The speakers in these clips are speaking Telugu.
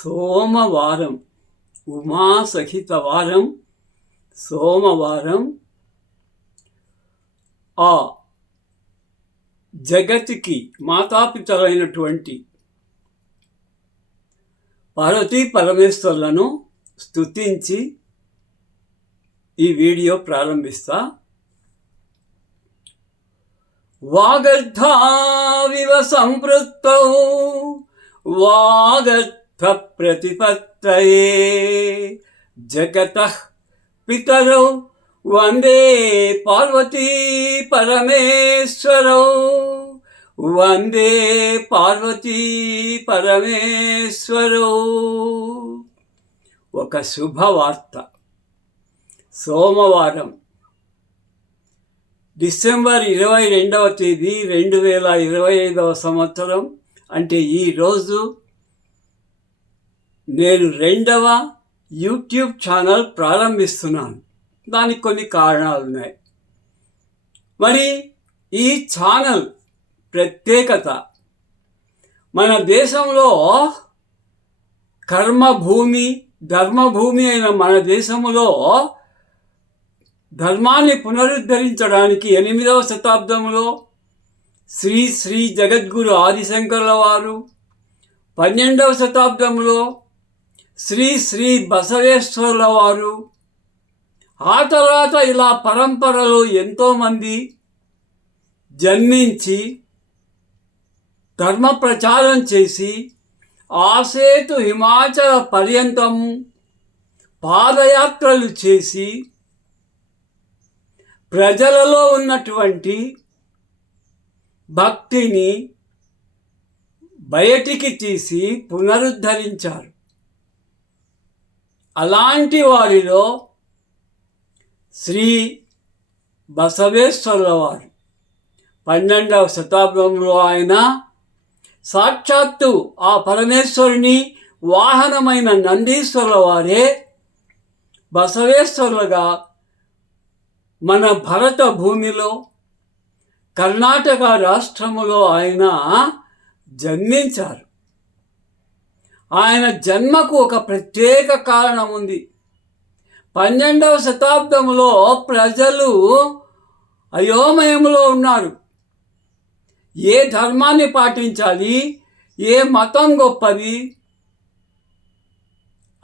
సోమవారం, ఉమాసహిత వారం సోమవారం. ఆ జగతికి మాతాపితలైనటువంటి పార్వతీ పరమేశ్వరులను స్తుతించి ఈ వీడియో ప్రారంభిస్తా. వాగర్థావివ సంపృక్తౌ వాగర్థ ప్రతిపత్తయే జగతః పితరౌ వందే పార్వతీ పరమేశ్వరౌ వందే పార్వతీ పరమేశ్వరౌ. ఒక శుభవార్త. సోమవారం డిసెంబర్ 22వ తేదీ 2025వ సంవత్సరం, అంటే ఈరోజు నేను 2వ యూట్యూబ్ ఛానల్ ప్రారంభిస్తున్నాను. దానికి కొన్ని కారణాలు ఉన్నాయి. మరి ఈ ఛానల్ ప్రత్యేకత, మన దేశంలో కర్మభూమి ధర్మభూమి అయిన మన దేశంలో ధర్మాన్ని పునరుద్ధరించడానికి 8వ శతాబ్దంలో శ్రీ శ్రీ జగద్గురు ఆదిశంకర్ల వారు, 12వ శతాబ్దంలో శ్రీ శ్రీ బసవేశ్వరుల వారు, ఆ తర్వాత ఇలా పరంపరలో ఎంతోమంది జన్మించి ధర్మ ప్రచారం చేసి ఆసేతు హిమాచల పర్యంతం పాదయాత్రలు చేసి ప్రజలలో ఉన్నటువంటి భక్తిని బయటికి తీసి పునరుద్ధరించారు. అలాంటి వారిలో శ్రీ బసవేశ్వరుల వారు 12వ శతాబ్దంలో ఆయన సాక్షాత్తు ఆ పరమేశ్వరుని వాహనమైన నందీశ్వరుల వారే బసవేశ్వరులుగా మన భరత భూమిలో కర్ణాటక రాష్ట్రములో ఆయన జన్మించారు. ఆయన జన్మకు ఒక ప్రత్యేక కారణం ఉంది. 12వ శతాబ్దంలో ప్రజలు అయోమయంలో ఉన్నారు. ఏ ధర్మాన్ని పాటించాలి, ఏ మతం గొప్పది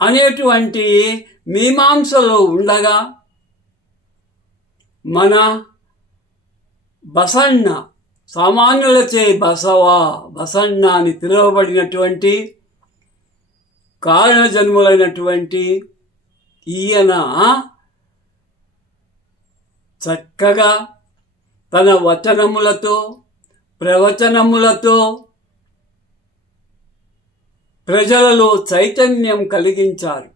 అనేటువంటి మీమాంసలో ఉండగా మన బసన్న, సామాన్యులచే బసన్న అని పిలువబడినటువంటి కారణజన్ములైనటువంటి ఈయన చక్కగా తన వచనములతో ప్రవచనములతో ప్రజలలో చైతన్యం కలిగించారు.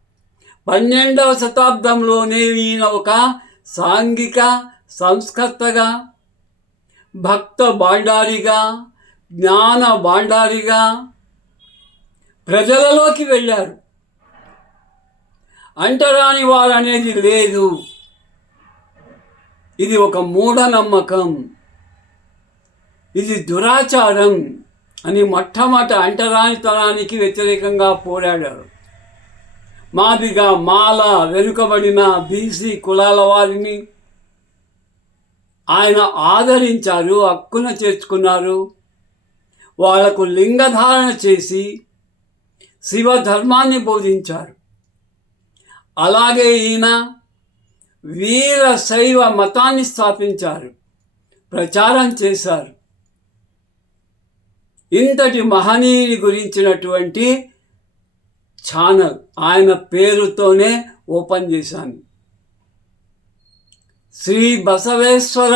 12వ శతాబ్దంలోనే ఈయన ఒక సాంఘిక సంస్కర్తగా, భక్త భాండారిగా, జ్ఞాన భాండారిగా ప్రజలలోకి వెళ్ళారు. అంటరాని వారు అనేది లేదు. ఇది ఒక మూఢనమ్మకం, ఇది దురాచారం అని మొట్టమొదట అంటరానితనానికి వ్యతిరేకంగా పోరాడారు. మాదిగా, మాల, వెనుకబడిన బీసీ కులాల వారిని ఆయన ఆదరించారు, హక్కున చేర్చుకున్నారు. వాళ్లకు లింగధారణ చేసి శివధర్మాన్ని బోధించారు. అలాగే ఈయన వీర శైవ మతాన్ని స్థాపించారు, ప్రచారం చేశారు. ఇంతటి మహనీయుని గురించినటువంటి ఛానల్ ఆయన పేరుతోనే ఓపెన్ చేశాను. శ్రీ బసవేశ్వర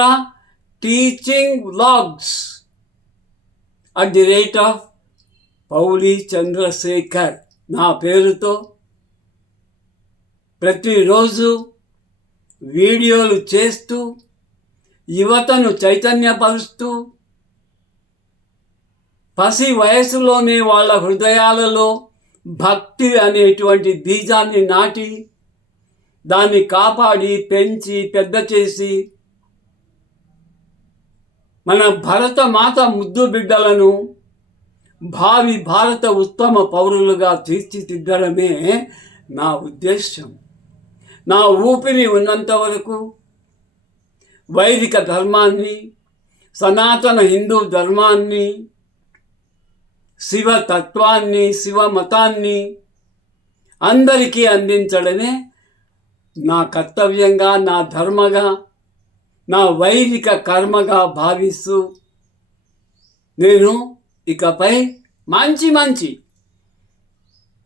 టీచింగ్ వ్లాగ్స్ @పౌలి చంద్రశేఖర్ నా పేరుతో ప్రతిరోజు వీడియోలు చేస్తూ యువతను చైతన్యపరుస్తూ పసి వయసులోనే వాళ్ళ హృదయాలలో భక్తి అనేటువంటి బీజాన్ని నాటి దాన్ని కాపాడి పెంచి పెద్ద చేసి మన భరత మాత ముద్దు బిడ్డలను భావి భారత ఉత్తమ పౌరులుగా తీర్చిదిద్దడమే నా ఉద్దేశం. నా ఊపిరి ఉన్నంత వరకు వైదిక ధర్మాన్ని, సనాతన హిందూ ధర్మాన్ని, శివతత్వాన్ని, శివమతాన్ని అందరికీ అందించడమే నా కర్తవ్యంగా, నా ధర్మగా, నా వైదిక కర్మగా భావిస్తూ నేను ఇకపై మంచి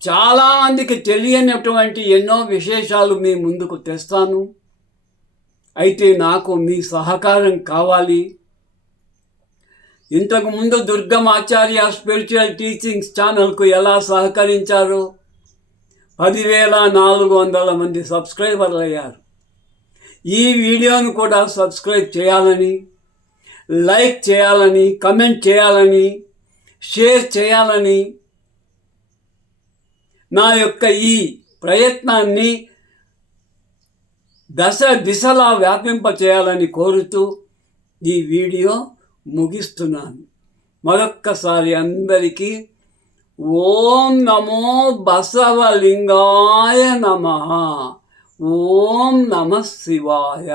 చాలామందికి తెలియనటువంటి ఎన్నో విశేషాలు మీ ముందుకు తెస్తాను. అయితే నాకు మీ సహకారం కావాలి. ఇంతకుముందు దుర్గమాచార్య స్పిరిచువల్ టీచింగ్స్ ఛానల్కు ఎలా సహకరించారో 10,400 మంది సబ్స్క్రైబర్లు అయ్యారు. ఈ వీడియోను కూడా సబ్స్క్రైబ్ చేయాలని, లైక్ చేయాలని, కమెంట్ చేయాలని, షేర్ చేయాలని, నా యొక్క ఈ ప్రయత్నాన్ని దశ దిశలా వ్యాపింపచేయాలని కోరుతూ ఈ వీడియో ముగిస్తున్నాను. మరొక్కసారి అందరికీ ఓం నమో బసవలింగాయ నమః. ఓం నమః శివాయ.